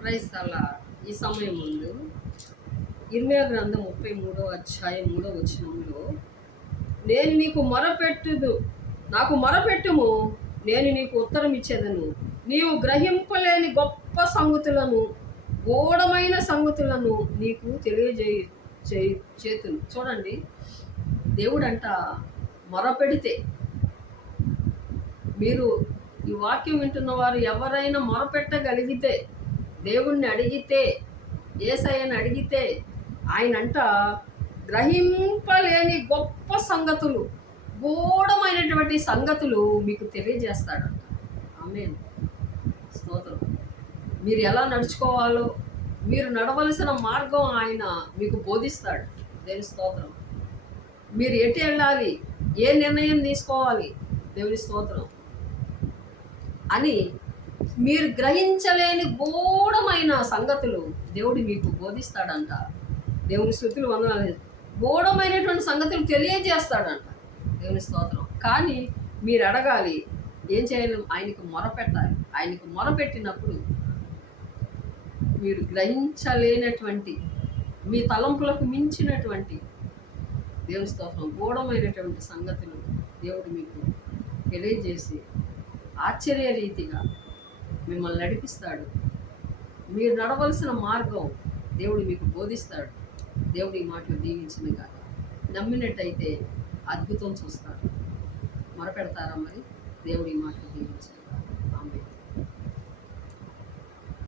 Praise అలా ఈ సమయం ముందు ఇర్మియా గ్రంథం 33వ అధ్యాయం 3వ వచనంలో, నేను నీకు మొరపెట్టుదు, నాకు మొరపెట్టుము, నేను నీకు ఉత్తరం ఇచ్చేదను, నీవు గ్రహింపలేని గొప్ప సంగతులను, గూఢమైన సంగతులను నీకు చేతును. చూడండి, దేవుడంట మొరపెడితే, మీరు ఈ వాక్యం వింటున్న వారు ఎవరైనా మొరపెట్టగలిగితే, దేవుణ్ణి అడిగితే, యేసయ్యని అడిగితే, ఆయనంట గ్రహింపలేని గొప్ప సంగతులు, గూఢమైనటువంటి సంగతులు మీకు తెలియజేస్తాడంట. ఆమేన్, స్తోత్రం. మీరు ఎలా నడుచుకోవాలో, మీరు నడవలసిన మార్గం ఆయన మీకు బోధిస్తాడు. దేవుని స్తోత్రం. మీరు ఎటు వెళ్ళాలి, ఏ నిర్ణయం తీసుకోవాలి, దేవుని స్తోత్రం అని మీరు గ్రహించలేని గూఢమైన సంగతులు దేవుడు మీకు బోధిస్తాడంట. దేవుని స్తుతులు వందనాలు. గూఢమైనటువంటి సంగతులు తెలియజేస్తాడంట. దేవుని స్తోత్రం. కానీ మీరు అడగాలి, ఏం చేయాలి? ఆయనకు మొరపెట్టాలి. ఆయనకు మొరపెట్టినప్పుడు మీరు గ్రహించలేనటువంటి, మీ తలంపులకు మించినటువంటి, దేవుని స్తోత్రం, గూఢమైనటువంటి సంగతులు దేవుడు మీకు తెలియజేసి ఆశ్చర్యరీతిగా మిమ్మల్ని నడిపిస్తాడు. మీరు నడవలసిన మార్గం దేవుడు మీకు బోధిస్తాడు. దేవుడు ఈ మాటలు దీవించినగా నమ్మినట్టయితే అద్భుతం చూస్తారు. మొరపెడతారా మరి? దేవుడు ఈ మాటలు దీవించినగా.